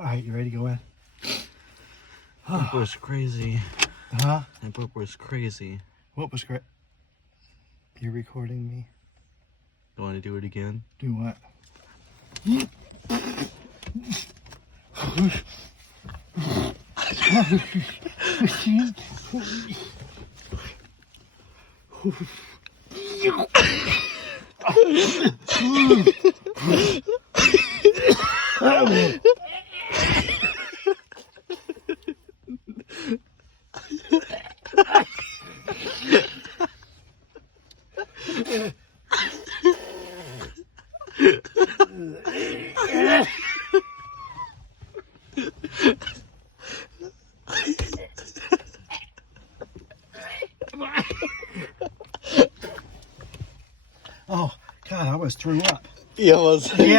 Alright, you ready to go in? That was crazy. Huh? That book was crazy. What was great? You're recording me? You want to do it again? Do what? Oh, God, I almost threw up. Yeah, it was. Yeah.